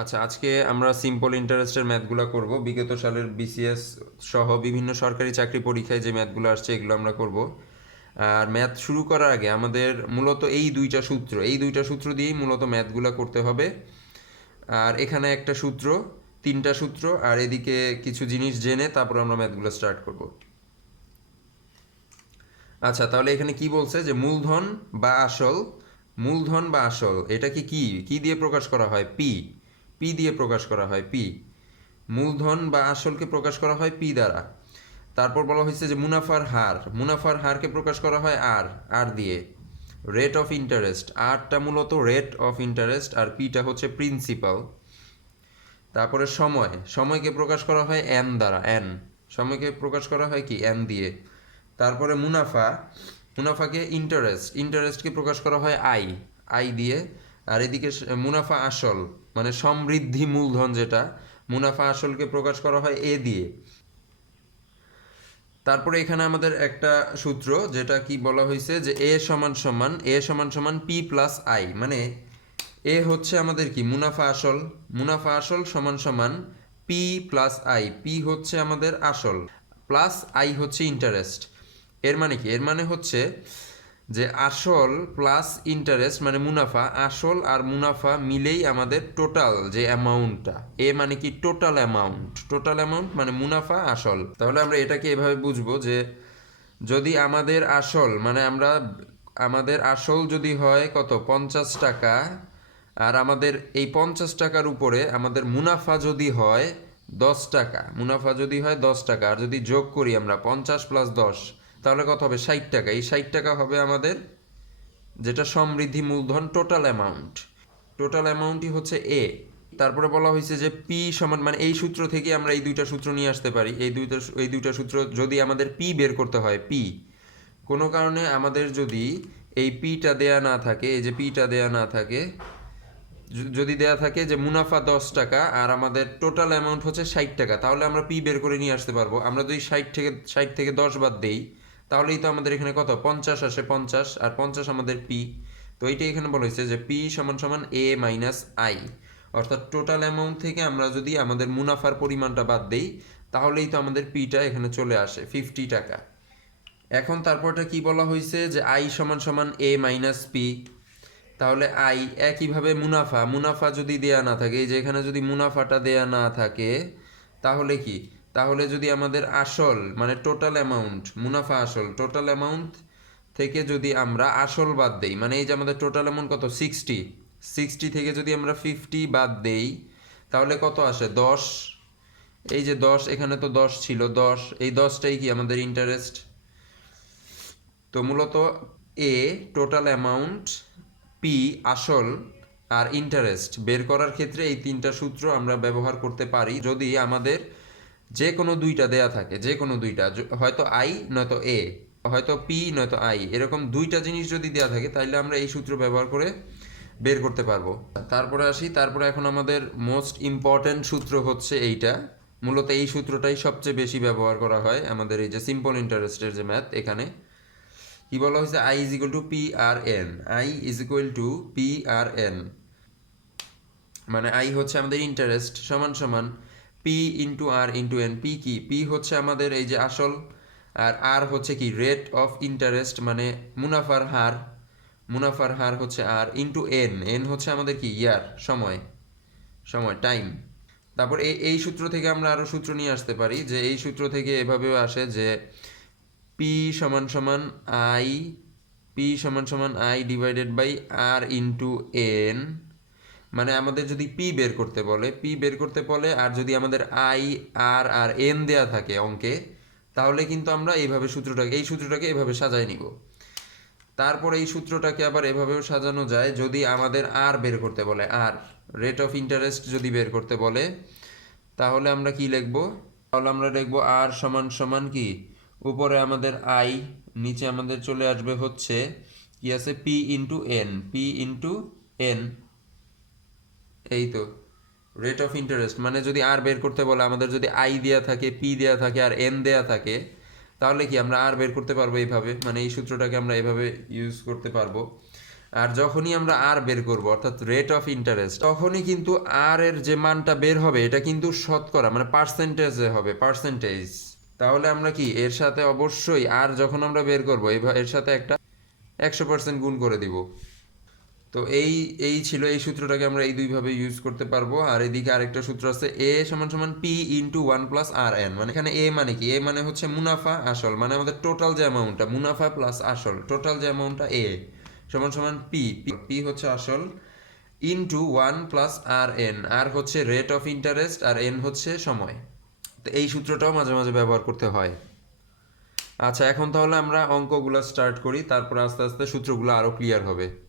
আচ্ছা, আজকে আমরা সিম্পল ইন্টারেস্টের ম্যাথগুলো করব। বিগত সালের বিসিএস সহ বিভিন্ন সরকারি চাকরি পরীক্ষায় যে ম্যাথগুলো আসছে এগুলো আমরা করব। আর ম্যাথ শুরু করার আগে আমাদের মূলত এই দুইটা সূত্র দিয়েই মূলত ম্যাথগুলো করতে হবে। আর এখানে একটা সূত্র, তিনটা সূত্র, আর এদিকে কিছু জিনিস জেনে তারপর আমরা ম্যাথগুলো স্টার্ট করব। আচ্ছা, তাহলে এখানে কি বলছে যে মূলধন বা আসল এটাকে কি কি দিয়ে প্রকাশ করা হয়? পি। পি দিয়ে প্রকাশ করা হয়, পি। মূলধন বা আসলকে প্রকাশ করা হয় পি দ্বারা। তারপর বলা হয়েছে যে মুনাফার হারকে প্রকাশ করা হয় আর, আর দিয়ে। রেট অফ ইন্টারেস্ট, আরটা মূলত রেট অফ ইন্টারেস্ট আর পিটা হচ্ছে প্রিন্সিপাল। তারপরে সময়কে প্রকাশ করা হয় এন দ্বারা, এন। সময়কে প্রকাশ করা হয় কি? এন দিয়ে। তারপরে মুনাফাকে ইন্টারেস্টকে প্রকাশ করা হয় আই, আই দিয়ে। আর এদিকে মুনাফা আসল মানে সমৃদ্ধি মূলধন যেটা, মুনাফা আসলকে প্রকাশ করা হয় এ দিয়ে। তারপরে এখানে আমাদের একটা সূত্র যেটা কি বলা হয়েছে যে এ সমান সমান পি প্লাস আই, মানে এ হচ্ছে আমাদের কি? মুনাফা আসল সমান সমান পি প্লাস আই। পি হচ্ছে আমাদের আসল, প্লাস আই হচ্ছে ইন্টারেস্ট। এর মানে কি? এর মানে হচ্ছে যে আসল প্লাস ইন্টারেস্ট মানে মুনাফা, আসল আর মুনাফা মিলেই আমাদের টোটাল যে অ্যামাউন্টটা। এ মানে কি? টোটাল অ্যামাউন্ট মানে মুনাফা আসল। তাহলে আমরা এটাকে এভাবে বুঝবো যে যদি আমাদের আসল যদি হয় কত? 50 টাকা। আর আমাদের এই 50 টাকার উপরে আমাদের মুনাফা যদি হয় 10 টাকা, আর যদি যোগ করি আমরা 50 + 10, তাহলে কত হবে? 60 টাকা। এই 60 টাকা হবে আমাদের যেটা সমৃদ্ধি মূলধন, টোটাল অ্যামাউন্টই হচ্ছে এ। তারপরে বলা হয়েছে যে পি সমান, মানে এই সূত্র থেকে আমরা এই দুইটা সূত্র নিয়ে আসতে পারি। এই দুইটা সূত্র যদি আমাদের পি বের করতে হয়, পি কোনো কারণে আমাদের যদি এই পিটা দেয়া না থাকে, এই যে পিটা দেয়া না থাকে, যদি দেয়া থাকে যে মুনাফা 10 টাকা আর আমাদের টোটাল অ্যামাউন্ট হচ্ছে 60 টাকা, তাহলে আমরা পি বের করে নিয়ে আসতে পারবো। আমরা যদি 60 থেকে 10 বাদ দেই, তাহলেই তো আমাদের এখানে কত? 50 আসে, 50 আর 50 আমাদের পি। তো এইটাই এখানে বলা হয়েছে যে পি সমান সমান এ মাইনাস আই। অর্থাৎ টোটাল অ্যামাউন্ট থেকে আমরা যদি আমাদের মুনাফার পরিমাণটা বাদ দেই, তাহলেই তো আমাদের পিটা এখানে চলে আসে 50 টাকা। এখন তারপরটা কি বলা হয়েছে যে আই সমান সমান এ মাইনাস পি। তাহলে আই একইভাবে মুনাফা যদি দেয়া না থাকে, এই যে এখানে যদি মুনাফাটা দেয়া না থাকে, তাহলে কি? তাহলে যদি আমাদের আসল মানে টোটাল অ্যামাউন্ট থেকে যদি আমরা আসল বাদ দেই, মানে এই যে আমাদের টোটাল অ্যামাউন্ট কত? 60 থেকে যদি আমরা 50 বাদ দেই, তাহলে কত আসে? 10। এই যে 10, এখানে তো 10 ছিল, 10, এই 10টাই কি? আমাদের ইন্টারেস্ট। তো মূলত এ টোটাল অ্যামাউন্ট, পি আসল, আর ইন্টারেস্ট বের করার ক্ষেত্রে এই তিনটা সূত্র আমরা ব্যবহার করতে পারি যদি আমাদের যে কোনো দুইটা দেয়া থাকে, যে কোনো দুইটা, হয়তো আই নয়তো এ, হয়তো পি নয়তো আই, এরকম দুইটা জিনিস যদি দেয়া থাকে, তাহলে আমরা এই সূত্র ব্যবহার করে বের করতে পারবো। তারপরে এখন আমাদের মোস্ট ইম্পর্ট্যান্ট সূত্র হচ্ছে এইটা। মূলত এই সূত্রটাই সবচেয়ে বেশি ব্যবহার করা হয় আমাদের এই যে সিম্পল ইন্টারেস্টের যে ম্যাথ। এখানে কি বলা হয়েছে? I is equal to P R N. I is equal to P R N, মানে আই হচ্ছে আমাদের ইন্টারেস্ট সমান সমান P into R into N. P কি? পি হচ্ছে আমাদের এই যে আসল, আর আর হচ্ছে কি? রেট অফ ইন্টারেস্ট মানে মুনাফার হার হচ্ছে আর, ইন্টু এন। এন হচ্ছে আমাদের কি? ইয়ার, সময়, টাইম। তারপর এই সূত্র থেকে আমরা আরো সূত্র নিয়ে আসতে পারি, যে এই সূত্র থেকে এভাবেও আসে যে পি সমান সমান I divided by R into N. মানে আমাদের যদি পি বের করতে বলে আর যদি আমাদের আই, আর আর এন দেয়া থাকে অঙ্কে, তাহলে কিন্তু আমরা এই সূত্রটাকে এভাবে সাজাই নিব। তারপর এই সূত্রটাকে আবার এভাবেও সাজানো যায় যদি আমাদের আর বের করতে বলে, আর রেট অফ ইন্টারেস্ট যদি বের করতে বলে, তাহলে আমরা কি লিখব? তাহলে আমরা লিখব আর সমান সমান কি? উপরে আমাদের আই, নিচে আমাদের চলে আসবে হচ্ছে কি আছে? P into N. এই তো রেট অফ ইন্টারেস্ট, মানে যদি আর বের করতে বলে, আমাদের যদি আই দেয়া থাকে, পি দেয়া থাকে আর এন দেয়া থাকে, তাহলে কি আমরা আর বের করতে পারবো এইভাবে, মানে এই সূত্রটাকে আমরা এভাবে ইউজ করতে পারবো। আর যখনই আমরা আর বের করব অর্থাৎ রেট অফ ইন্টারেস্ট, তখনই কিন্তু আর এর যে মানটা বের হবে এটা কিন্তু শতকরা মানে পার্সেন্টেজে হবে, পার্সেন্টেজ। তাহলে আমরা কি এর সাথে অবশ্যই আর যখন আমরা বের করবো এর সাথে একটা 100% গুণ করে দিব। তো এই ছিল, এই সূত্রটাকে আমরা এই দুইভাবে ইউজ করতে পারবো। আর এদিকে আরেকটা সূত্র আছে, এ সমান সমান P into one plus R N. মানে এখানে এ মানে কি, এ মানে হচ্ছে মুনাফা আসল, মানে আমাদের টোটাল যে অ্যামাউন্টটা মুনাফা প্লাস আসল, টোটাল যে অ্যামাউন্টটা এ সমান সমান পি, পি হচ্ছে আসল, into one plus R N, R হচ্ছে রেট অফ ইন্টারেস্ট, আর এন হচ্ছে সময়। তো এই সূত্রটাও মাঝে মাঝে ব্যবহার করতে হয়। আচ্ছা, এখন তাহলে আমরা অঙ্কগুলো স্টার্ট করি, তারপর আস্তে আস্তে সূত্রগুলো আরও ক্লিয়ার হবে।